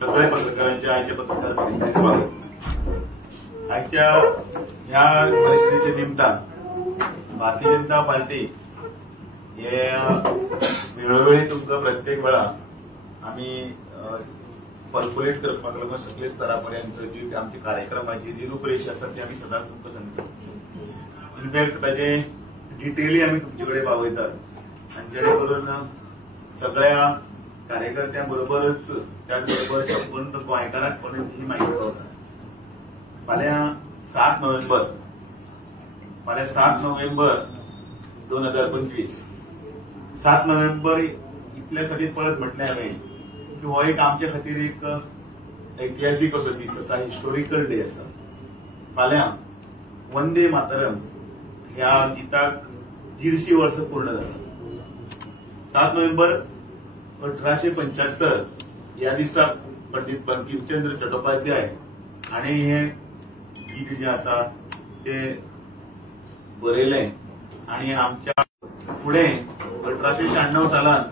सगळ्या पत्रकारांच्या आजच्या पत्रकार परिषदेत स्वागत. आजच्या ह्या परिषदेच्या निमित्तान भारतीय जनता पार्टी हे वेळोवेळी तुमकां प्रत्येक वेळा आम्ही पर्क्युलेट करपाक लागून सगळे स्तरापर्यंत जी आमची कार्यक्रमाची रूपरेषा आसा ती आम्ही सदांच तुमकां सांगता. इनफॅक्ट ताजे डिटेली आम्ही तुमचे कडेन पावयतात आनी जेणे करून सगळ्या कार्यकर्त्यांबरोबरच त्याचबरोबर संपूर्ण गोंयकारांक पर्यंत ही माहिती पावता. फाल्यां 7 नोव्हेंबर 2025 7 नोव्हेंबर इतल्या खातीर परत म्हटलें हांवें की हो एक आमचे खातीर एक ऐतिहासीक असो दीस आसा, हिस्टोरिकल डे आसा. फाल्यां वंदे मातरम ह्या गिताक 150 वर्ष पूर्ण जातात. 7 नोव्हेंबर 1875 ह्या दिसा पंडित बंकिमचंद्र चट्टोपाध्याय हाणें हे गीत जे आसा ते बरयलें आनी आमच्या फुडें 1896 सालांत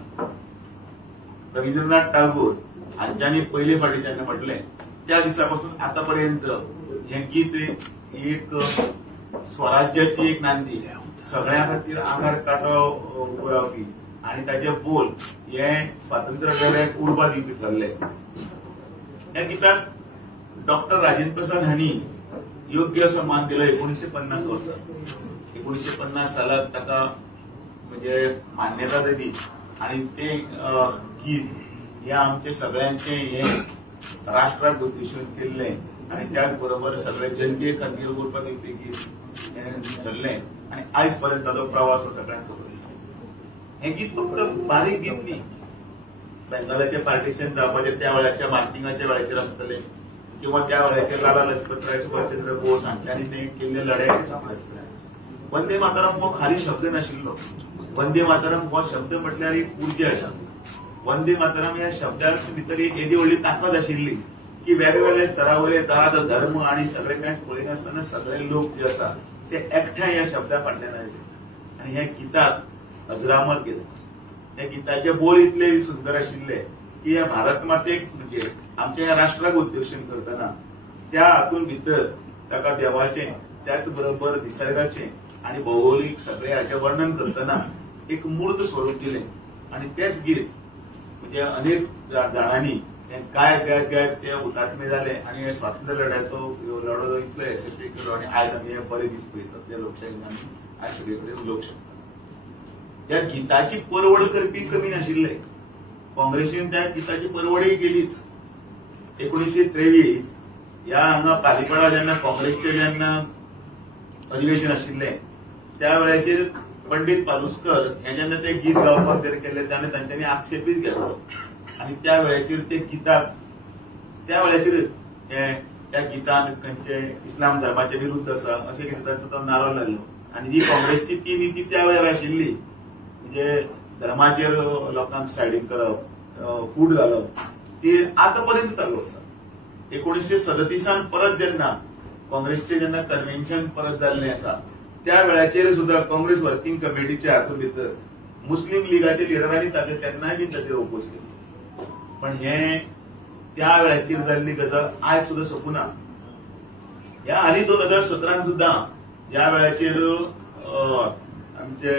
रवींद्रनाथ टागोर हांच्यांनी पयले फावटी जेन्ना म्हटलें त्या दिसा पासून आतापर्यंत हें गीत एक स्वराज्याची एक नांदी, सगळ्यां खातीर आंगार कांटो उबो रावपी आनी ताचे बोल हे स्वातंत्र्य लढ्याक उर्बा दिवपी ठरले. ह्या गीताक डॉक्टर राजेंद्र प्रसाद हांणी योग्य असो मान दिलो 1950 वर्सा. 1950 सालांत ताका म्हणजे मान्यता दिली आनी ते गीत हे आमचे सगळ्यांचे हे राष्ट्राक उद्देशून केल्ले आनी त्याच बरोबर सगळे जनते खातीर उरपा दिवपी गीत हे ठरलें आनी आयज पर्यंत ताचो प्रवास हो सगळ्यांक खबर आसा. हे गीत फक्त बारीक गीत न्ही, बेंगालाचें पार्टिशन जावपाचें त्या वेळाच्या मार्टिंगाच्या वेळाचेर आसतलें किंवा त्या वेळाचेर लाला लजपतराय सुभाषचंद्र बोस हांच्यांनी ते केल्ले लढ्याचें आसतलें. वंदे मातरम हो खाली शब्द नाशिल्लो. वंदे मातरम हो शब्द म्हटल्यार एक उर्जा आसा. वंदे मातरम ह्या शब्दाक भितर एक येदी व्हडली ताकद आशिल्ली की वेगवेगळ्या स्तरावयले जात धर्म आनी सगळे कांय पळयनासतना सगळे लोक जे आसा ते एकठांय ह्या शब्दा फाटल्यान आयले आनी ह्या गिताक अजरामर केलें. ह्या गिताचे बोल इतले सुंदर आशिल्ले की ह्या भारत मातेक म्हणजे आमच्या ह्या राष्ट्राक उद्देशून करतना त्या हातून भितर ताका देवाचें त्याच बरोबर निसर्गाचें आनी भौगोलीक सगळे हाचें वर्णन करतना एक मूर्त स्वरूप दिलें आनी तेच गीत म्हणजे अनेक जाणांनी गायत गायत गायत ते हुतात्मे जाले आनी स्वातंत्र्य लढ्याचो लढो इतलो यशस्वी केलो आनी आयज आमी हे बरे दीस पळयतात त्या लोकशायेन आमी आयज सगळे कडेन उलोवंक शकतात. त्या गिताची परवड करपी कमी नाशिल्ले. काँग्रेसीन त्या गिताची परवडय केलीच. 1923 ह्या हांगा पालिपडा जेन्ना काँग्रेसचें जेन्ना अधिवेशन आशिल्लें त्या वेळाचेर पंडित पालुस्कर हे जेन्ना ते गीत गावपाक जर केले तेन्ना तांच्यांनी आक्षेपीत घेतलो आनी त्या वेळाचेर ते गिताक त्या वेळाचेरच त्या गितान खंयचे इस्लाम धर्माचे विरुद्ध आसा अशें कितें तांचो तो नारो लागलो आनी जी काँग्रेसची ती नीती त्या वेळार आशिल्ली म्हणजे धर्माचेर लोकांक सायडीक करप, फूट घालप ती आतां पर्यंत चालू आसा. 1937 परत जेन्ना काँग्रेसचें जेन्ना कन्व्हेन्शन परत जाल्लें आसा त्या वेळाचेर सुद्धा काँग्रेस वर्किंग कमिटीच्या हातूंत भितर मुस्लीम लीगाच्या लिडरांनी ताचे तेन्नाय बी ताचेर ओपोज केली. पण हे त्या वेळाचेर जाल्ली गजाल आयज सुद्धा सोंपूना. ह्या आनी 2017 सुद्धा ज्या वेळाचेर आमचे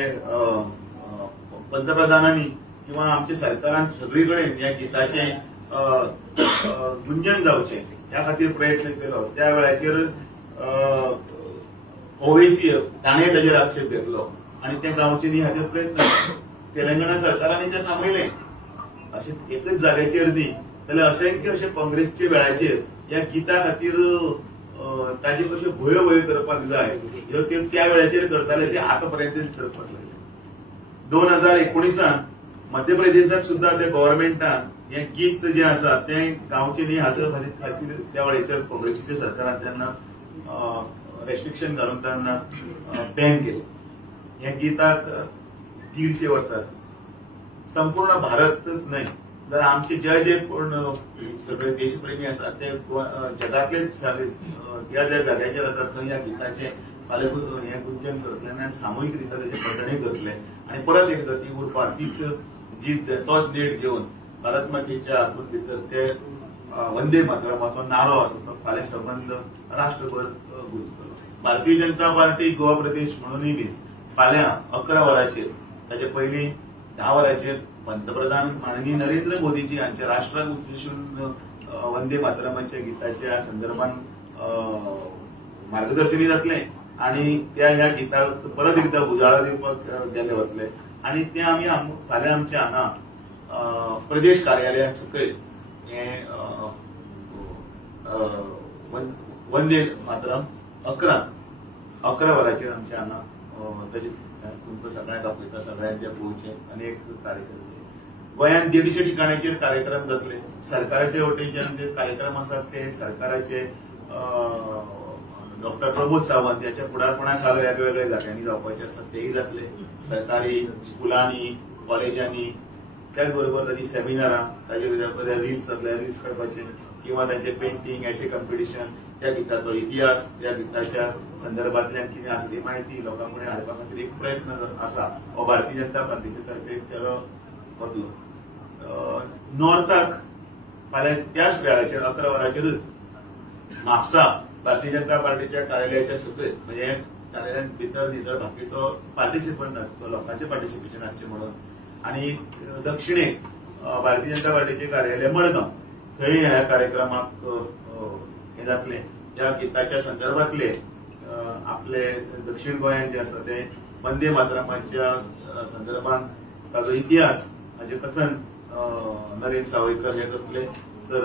पंतप्रधानांनी किंवा आमच्या सरकारान सगळी कडेन ह्या गिताचें गुंजन जावचें ह्या खातीर प्रयत्न केलो त्या वेळाचेर ओवेसी ताणें ताचेर आक्षेप घेतलो आनी तें गांवचें न्ही हाचेर प्रयत्न तेलंगणा सरकारान तें थांबयलें. अशें एकच जाग्याचेर न्ही जाल्यार असंख्य अशे काँग्रेसचे वेळाचेर ह्या गिता खातीर ताचे कशे भोयो करपाक जाय ह्यो ते त्या वेळाचेर करताले ते आतां पर्यंत करपाक लागले. 2019 मध्य प्रदेशाक सुद्धा त्या गव्हर्नमेंटान हे गीत जे आसा तें गांवचे न्ही हाचे खातीर त्या वेळाचेर काँग्रेसीच्या सरकारान तेन्ना रेस्ट्रिक्शन घालून तेन्ना बॅन केलें. ह्या गिताक 150 वर्सां संपूर्ण भारतच न्हय तर आमचे जे कोण सगळे देशप्रेमी आसात ते जगातले ज्या ज्या जाग्याचेर आसात थंय ह्या गिताचे फाल्यां हे गुंजन करतले आनी सामुहीक रित्या ताचे पठणय करतले आनी परत एकदा ती उरपा तीच तोच देठ घेवन भारत मातेच्या हातून भितर ते वंदे मातरमाचो नारो आसा तो फाल्यां संबंध राष्ट्रभर गुंजतलो. भारतीय जनता पार्टी गोवा प्रदेश म्हणूनय बी फाल्यां 11 वरांचेर ताचे पयलीं 10 वरांचेर पंतप्रधान माननीय नरेंद्र मोदीजी हांच्या राष्ट्राक उद्देशून वंदे मातरमाच्या गिताच्या संदर्भात मार्गदर्शनी जातले आणि ह्या गिताक परत एकदा उजाळा दिवपाक गेले वतले आणि ते आमी फाल्यां आमच्या हांगा प्रदेश कार्यालयान सकयल हे वंदे मातरम 11 वरांचेर आमच्या हांगा तशेंच तुमकां सगळ्यांक आपयता सगळ्यांचे पोवचे अनेक कार्यक्रम गोंयांत 150 ठिकाणांचेर कार्यक्रम जातले. सरकाराचे वटेच्यान जे कार्यक्रम आसात ते सरकाराचे डॉक्टर प्रमोद सावंत याच्या फुडारपणाखाल वेगवेगळ्या जाग्यांनी जावपाचे आसात तेही जातले. सरकारी स्कुलांनी कॉलेजांनी त्याचबरोबर ताची सेमिनारां ताचे भितर रिल्स जातले रिल्स काडपाचे किंवा तांचे पेंटिंग एसे कॉम्पिटिशन त्या गिताचो इतिहास त्या गिताच्या संदर्भातल्यान कितें आसा ती म्हायती लोकां कडेन हाडपा खातीर एक प्रयत्न आसा हो भारतीय जनता पार्टीचे तर्फे केलो वतलो. नॉर्थाक फाल्यां त्याच वेळाचेर 11 वरांचेरच म्हापसा भारतीय जनता पार्टीच्या कार्यालयाच्या सकयल म्हणजे कार्यालयान भितर न्ही बाकीचो पार्टिसिपंट आसचो लोकांचे पार्टिसिपेशन आसचें म्हणून आणि दक्षिणेक भारतीय जनता पार्टीचे कार्यालय मडगांव थंय ह्या कार्यक्रमाक हे जातले. ह्या गिताच्या संदर्भातले आपले दक्षिण गोंयांत जे आसा ते वंदे मातरमाच्या संदर्भात ताचो इतिहास हाचे कथन नरेंद्र सावयकर हे करतले तर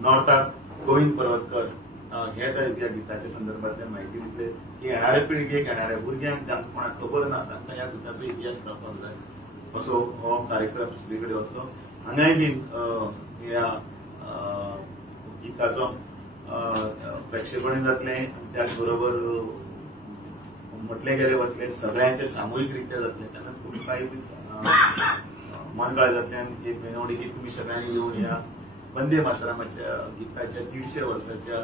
नॉर्थाक गोविंद पर्वतकर हे त्या गिताच्या संदर्भातल्यान म्हायती दितले की येणाऱ्या पिळगेक येणाऱ्या भुरग्यांक जांकां कोणाक खबर ना तांकां ह्या गिताचो इतिहास कळपाक जाय असो हो कार्यक्रम सगळे कडेन वतलो. हांगाय बीन ह्या गिताचो प्रेक्षेपण जातले त्याच बरोबर म्हटले गेले वतले सगळ्यांचे सामुहीकरित्या जातले तेन्ना तुमकांय मन काळजांतल्यान एक विनवणी तुम्ही सगळ्यांनी येवन ह्या वंदे मातरमाच्या गिताच्या 150 वर्साच्या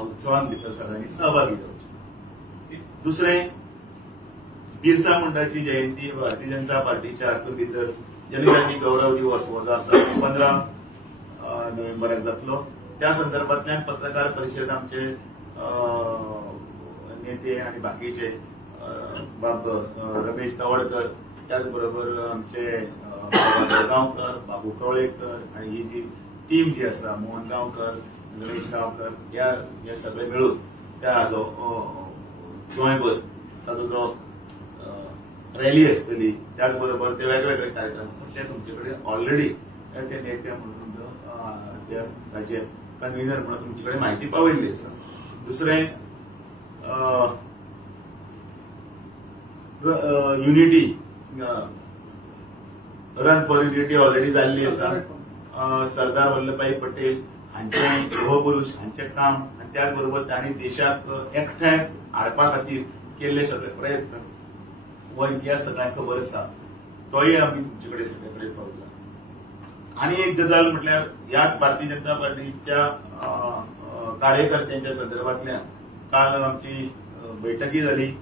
उत्सवान भितर सगळ्यांनी सहभागी जावचे. दुसरें बिरसा मुंडाची जयंती भारतीय जनता पार्टीच्या हातूंत भितर जनजाती गौरव दिवस हो जो आसा 15 नोव्हेंबराक जातलो. त्या संदर्भातल्यान पत्रकार परिशद आमचे नेते आणि बाकीचे बाब रमेश तवडकर त्याचबरोबर आमचे गांवकर बाबू टोळेकर आणि ही जी टीम जी आसा मोहन गांवकर गणेश गांवकर हे सगळे मिळून त्या हाजो गोंयभर ताजो जो रॅली आसतली त्याचबरोबर ते वेगवेगळे कार्यक्रम आसतात ते तुमचे कडेन ऑलरेडी ते नेते म्हणून ताचे कन्व्हिनर म्हणून तुमचे कडेन म्हायती पावयल्ली आसा. दुसरें unity run for unity already जाल्ली आसा. सरदार वल्लभभाई पटेल हांचे लोहपुरुष हांचे काम आनी त्याच बरोबर तांणी देशाक एकठांय हाडपा खातीर केल्ले सगळे प्रयत्न हो इतिहास सगळ्यांक खबर आसा तोय आमी तुमचे कडेन सगळे कडेन पावयला. आनी एक गजाल म्हटल्यार ह्या भारतीय जनता पार्टीच्या कार्यकर्त्यांच्या संदर्भातल्यान काल आमची बैठकी जाली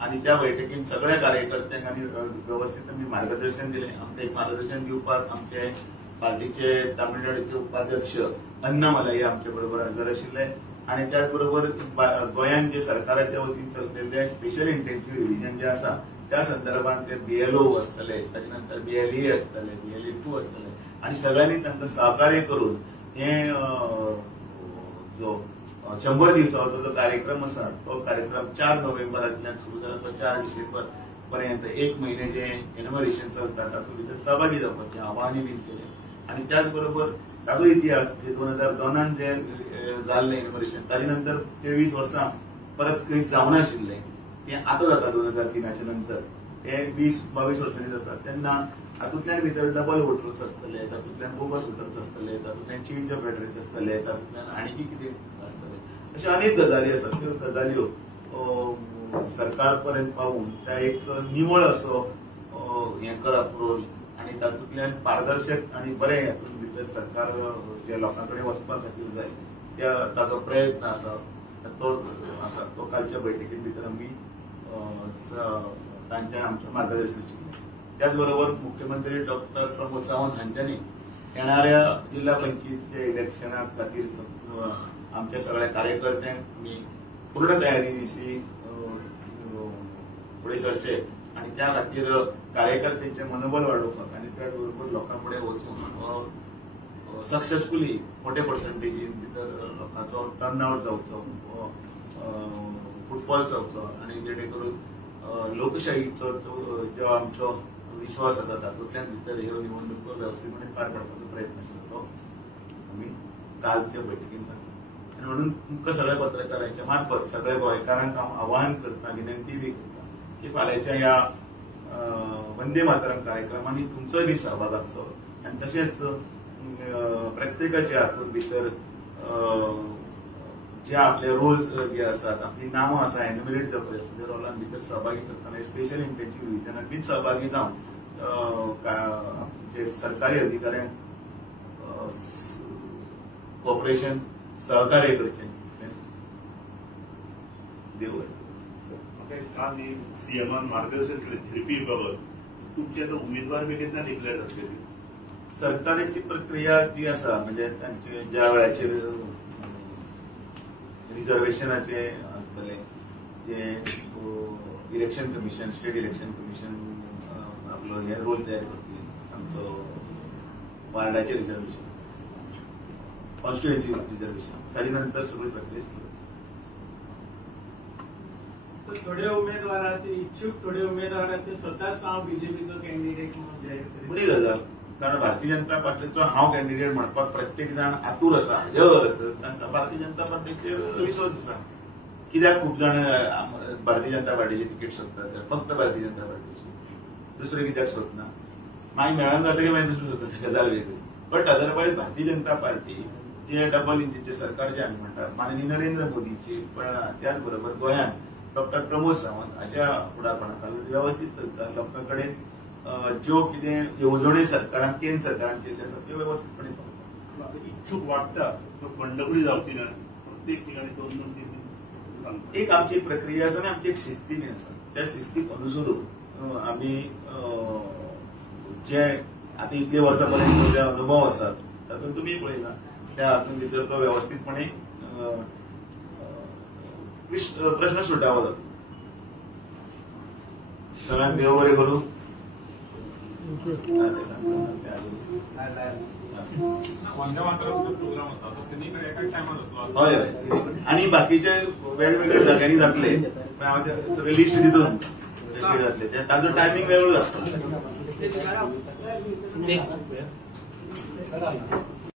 आणि त्या बैठकीत सगळ्या कार्यकर्त्यांक आमी व्यवस्थित आमी मार्गदर्शन दिलें. आमकां एक मार्गदर्शन दिवपाक आमचे पार्टीचे तामिळनाडूचे उपाध्यक्ष अन्नामलाई आमचे बरोबर हजर आशिल्ले आणि त्याच बरोबर गोंयांत जे सरकाराच्या वतीन चलतलेले स्पेशल इंटेन्सिव्ह रिव्हिजन जे आसा त्या संदर्भात ते BLO आसतले ताचे नंतर BLA आसतले BLA2 आसतले आणि सगळ्यांनी तांकां सहकार्य करून हे जो 100 दिवसाचो जो कार्यक्रम आसा तो कार्यक्रम 4 नोव्हेंबरांतल्यान सुरू जाला तो 4 डिसेंबर पर्यंत 1 म्हयने जे एनमरेशन चलता तातूंत भितर सहभागी जावपाचें आवाहनूय बीन केलें. आणि त्याच बरोबर ताजो इतिहास जे 2002 जे जाल्लें एनमरेशन ताजे नंतर 23 वर्सां परत खंय जावनाशिल्लें तें आतां जाता 2003च्या नंतर ते 20-22 वर्सांनी जाता तेन्ना हातूंतल्यान भितर डबल वोटर्स आसतले तातूंतल्यान बोगस वोटर्स आसतले तातूंतल्यान चेंज ऑफ एड्रेस आसतले तातूंतल्यान आनीक कितें आसतले अशे अनेक गजाली आसात त्यो गजाल्यो सरकार पर्यंत पावून त्या एक निवळ असो हें करप रोल आणि तातूंतल्यान पारदर्शक आणि बरें हातूंत भितर सरकार जे लोकां कडेन वचपा खातीर जाय त्या ताचो प्रयत्न आसा तो कालच्या बैठकीत भितर आमी तांच्या आमच्या मार्गदर्शन आशिल्लें. त्याचबरोबर मुख्यमंत्री डॉक्टर प्रमोद सावंत हांच्यांनी येणाऱ्या जिल्हा पंचायतीच्या इलेक्शना खातीर आमच्या सगळ्या कार्यकर्त्यांक मी पूर्ण तयारीनिशी फुडें सरचे आणि त्या खातीर कार्यकर्त्यांचे मनोबल वाडोवपाक आणि त्याचबरोबर लोकां फुडें वचून सक्सेसफुली मोठे पर्संटेजीन भितर लोकांचो टर्नआउट जावचो, फुटफॉल जावचो आणि जेणे करून लोकशाहीचो जो आमचो विश्वास आसा तातूंतल्यान भितर ह्यो निवडणुको वेवस्थीतपणे पार पाडपाचो प्रयत्न आशिल्लो तो आमी कालच्या बैठकीन सांगलो. आनी म्हणून तुमकां सगळ्या पत्रकारांच्या मार्फत सगळ्या गोंयकारांक हांव आवाहन करता, विनंती बी करता की फाल्यांच्या ह्या वंदे मातरम कार्यक्रमांनी तुमचोय बी सहभाग आसचो आनी तशेंच प्रत्येकाच्या हातूंत भितर जे आपले रोल्स जे आसात, आपली नांवां आसा एन्युमरेट जावपाची आसा, त्या रोलान भितर सहभागी करतना स्पेशल इंटेन्सिव्ह रिव्हिजनाक बी सहभागी जावन जे सरकारी अधिकाऱ्यांक कॉपरेशन सहकार्य करचें देव. काल सीएमान मार्गदर्शन केलें थेरपी विभागात तुमची आता उमेदवार बी केन्ना डिक्लेअर जातली? सरकाराची प्रक्रिया जी आसा म्हणजे तांचे ज्या वेळाचेर रिजर्वेशनाचे आसतले जे election commission, state election commission आपलो हे रोल तयार करतले, आमचो वार्डाचे रिजर्वेशन, कॉन्स्टिट्युएन्सी रिजर्वेशन, ताजे नंतर सगळी प्रक्रिया सुरू. थोडे उमेदवार इच्छुक थोडे उमेदवार ते स्वतःच हांव बीजेपीचो कॅन्डिडेट म्हणून जाहीर केले. बरी गजाल, कारण भारतीय जनता पार्टीचो हांव कॅन्डिडेट म्हणपाक प्रत्येक जाण आतूर आसा, हजर तांकां भारतीय जनता पार्टीचेर विश्वास आसा. कित्याक खूब जाण भारतीय जनता पार्टीची तिकीट सोदतात, फक्त भारतीय जनता पार्टीची, दुसरे कित्याक सोदना. मागीर मेळून जातकीर मागीर दुसरें सोदता, गजाल वेगळी. But otherwise Bharatiya Janata party जे डबल इंजिनचे सरकार जे आमी म्हणटात, माननीय नरेंद्र मोदीची, पण त्याच बरोबर गोंयांत डॉक्टर प्रमोद सावंत हाच्या फुडारपणाखाली व्यवस्थीत चलता. लोकां कडेन ज्यो कितें येवजणी सरकारान, केंद्र सरकारान केल्ल्यो आसा त्यो व्यवस्थीतपणे पावता. इच्छुक वाटता बंडखोरी जावची ना, प्रत्येक ठिकाणी 2-2-3 एक आमची प्रक्रिया आसा आनी आमची एक शिस्ती बी आसा. त्या शिस्तीक अनुसरून आमी जे आता इतले वर्सां पर्यंत जे अनुभव आसात तातूंत तुमी पळयला त्या हातूंत भितर तो व्यवस्थीतपणे प्रश्न सुटावो जाता. सगळ्यांक देव बरें करूं. हय हय, आनी बाकीचे वेगवेगळ्या जाग्यांनी जातले, सगळे लिस्ट दितून जातले, ताजो टायमींग वेगळो आसतलो.